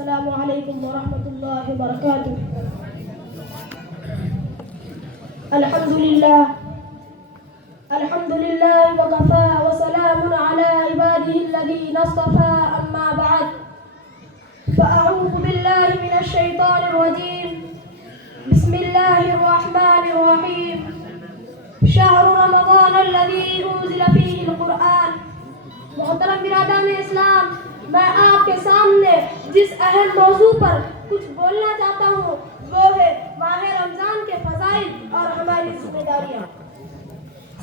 السلام عليكم ورحمة الله وبركاته. الحمد لله وكفى وسلام على عباده الذين اصطفى أما بعد فأعوذ بالله من الشيطان الرجيم بسم الله الرحمن الرحيم شهر رمضان الذي أنزل فيه القرآن. محترم برادران اسلام، میں آپ کے سامنے جس اہم موضوع پر کچھ بولنا چاہتا ہوں وہ ہے ماہ رمضان کے فضائل اور ہماری ذمہ داریاں.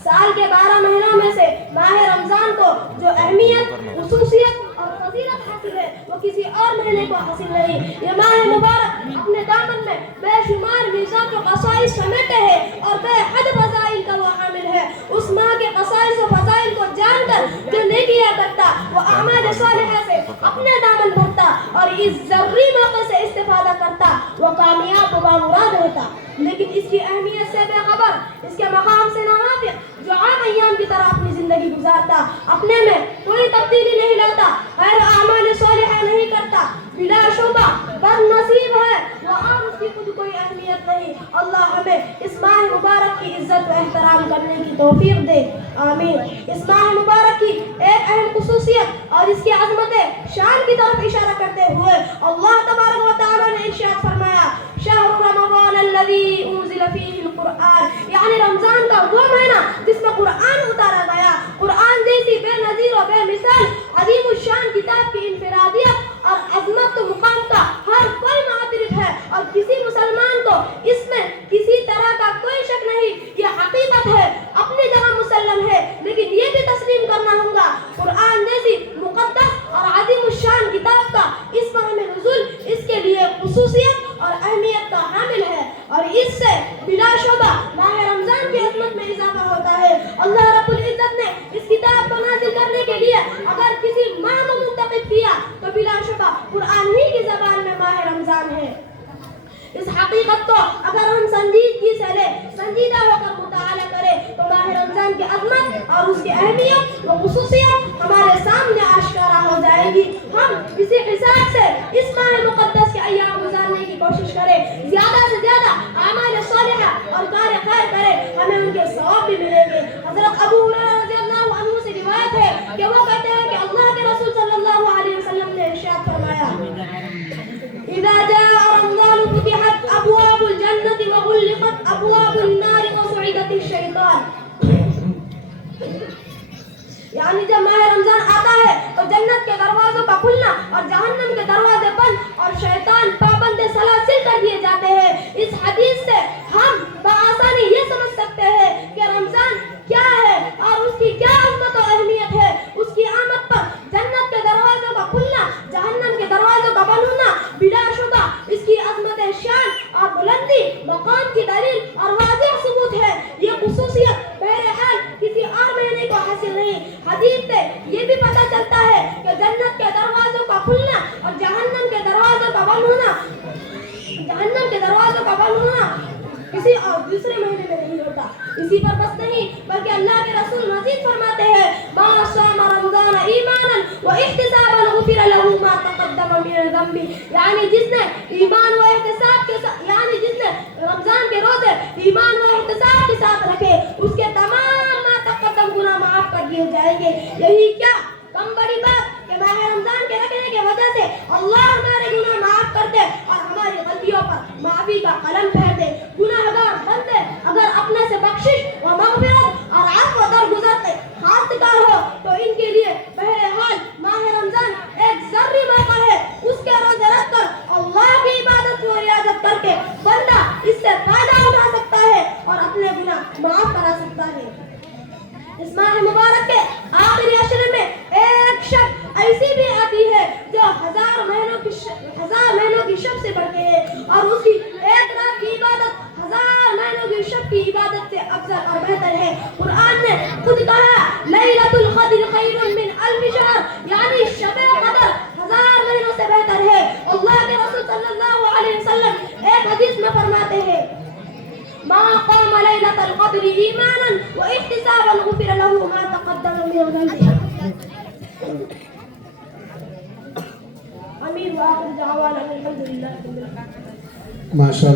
سال کے 12 مہینوں میں سے ماہ رمضان کو جو اہمیت، خصوصیت اور فضیلت حاصل ہے وہ کسی اور مہینے کو حاصل نہیں. یہ ماہ مبارک اپنے دامن میں بے شمار میزات و خصائص سمیٹے ہے اور بے حد فضائل کا وہ حامل ہے. اس ماہ کے خصائص و فضائل کو جان کر جو نیکیاں کرتا، وہ اعمال صالحہ سے اپنے دامن بھرتا اور اس ضروری موقع سے استفادہ کرتا، وہ کامیاب و بامراد ہوتا. لیکن اس کی اہمیت سے بے خبر، اس کے مقام سے ناواقف جو عام ایام کی طرح اپنی زندگی گزارتا، اپنے میں کوئی تبدیلی نہیں لاتا، غیر اعمال صالحہ نہیں کرتا، بلا شبہ بد نصیب ہے وہ اور اس کی خود کوئی اہمیت نہیں. اللہ ہمیں اس ماہ مبارک کی عزت و احترام کرنے کی توفیق دے، آمین. اس ماہ مبارک کی ایک اہم خصوصیت اور اس کی عظمت شان کی طرف اشارہ کرتے ہوئے اللہ تبارک و تعالی نے ارشاد فرمایا شہر رمضان الذی انزل فیہ القرآن، یعنی رمضان کا وہ مہینہ جس میں قرآن اتارا گیا. قرآن جیسی بے نظیر و بے مثال عظیم الشان کتاب کی انفرادیت اور عظمت و مقام کا ہر کوئی معترف ہے اور کسی مسلمان کو اس میں کسی طرح کا کوئی شک نہیں. یہ حقیقت ہے، اپنی جگہ مسلم ہے، لیکن یہ بھی تسلیم کرنا ہوگا قرآن جیسی مقدس اور عظیم الشان کتاب کا اس پر ہمیں نزول اس کے لیے خصوصیت اور اہمیت کا حامل ہے اور اس سے بلا شبہ ماہ رمضان کی عظمت میں اضافہ ہوتا ہے. اللہ رب العزت نے اس کتاب کو نازل کرنے کے لیے اگر کسی ماہ کو منتخب کیا تو بلا شبہ قرآن ہی کی زبان میں ماہ رمضان ہے. اس حقیقت کو اگر ہم سنجیدگی سے لے، سنجیدہ ہو کر مطالعہ کریں تو ماہ رمضان کی عظمت اور اس کی اہمیت و خصوصیت ہمارے سامنے آشکارا ہو جائے گی. ہم اسی حساب سے اس ماہ مقدس کے ایام گزارنے کی کوشش کریں، زیادہ سے زیادہ اعمال صالحہ اور کار خیر کریں، ہمیں ان کے ثواب بھی ملیں گے. حضرت ابو ہریرہ رضی اللہ عنہ سے روایت ہے کہ وہ کہتے ہیں کہ اللہ کے رسول صلی اللہ علیہ وسلم نے ارشاد فرمایا اذا جاء رمضان فتحت ابواب الجنة وغلقت ابواب النار وصعدت الشیطان. یعنی جب ماہ رمضان آتا ہے تو جنت کے دروازوں کا کھلنا اور جہنم کے دروازے بند اور شیطان پابند سلاسل کر دیے جاتے ہیں. اس حدیث سے ہم بآسانی یہ سمجھ سکتے ہیں کہ رمضان کیا ہے اور اس کی کیا عظمت و اہمیت ہے. اس کی آمد پر جنت کے دروازوں کا کھلنا، جہنم کے دروازوں کا بند ہونا بلا شبہ اس کی عظمت شان اور بلندی مقام کی دلیل اور واضح ثبوت ہے. یہ خصوصیت بہرحال کسی اور مہینے کو حاصل نہیں. حدیث سے یہ بھی پتہ چلتا ہے کہ جنت کے دروازوں کا کھلنا اور جہنم کے دروازوں کا بند ہونا کسی اور دوسرے مہینے میں نہیں ہوتا. اسی پر بس نہیں بلکہ اللہ کے رسول مزید فرماتے ہیں ما صام رمضان ایمانا واحتسابا غفر له ما تقدم من ذنبه، یعنی جس نے ایمان و احتساب کے ساتھ، یعنی جس نے رمضان کے روزے ایمان و احتساب کے ساتھ رکھے اس کے تمام ما تقدم گناہ معاف کر دیے جائیں گے. یہی کیا کم بڑی بات کہ ماہ رمضان کے رکھنے کی وجہ سے اللہ ہمارے گناہ معاف کر دے اور ہماری غلطیوں پر معافی کا قلم پھیر دے. گناہگار بندے اگر اپنے سے بخشش و مغفرت اور عفو درگزر کے خواستگار ہو تو ان کے لیے بہرحال ماہ رمضان ایک ضروری موقع ہے. اس کے روزے رکھ کر اللہ کی عبادت و ریاضت کر کے بندہ اس سے فائدہ اٹھا سکتا ہے اور اپنے گناہ معاف کرا سکتا ہے. اس ماہ مبارک کے آخری عشرے میں ایک شب ایسی بھی آتی ہے جو ہزار مہینوں کی شب سے بڑھ کے ہے اور اس کی ایک رات کی عبادت ہزار مہینوں کی شب کی عبادت سے افضل اور بہتر ہے. قرآن نے خود کہا لیلۃ القدر خیر من الف شہر، یعنی شب قدر ہزار مہینوں سے بہتر ہے. اللہ کے رسول صلی اللہ علیہ وسلم ایک حدیث میں فرماتے ہیں ما قام ليلة القدر إيمانا واحتسابا غفر له ما تقدم من ذنبه. امیر وآخر دعوانا الحمد لله رب العالمين. ماشاء اللہ.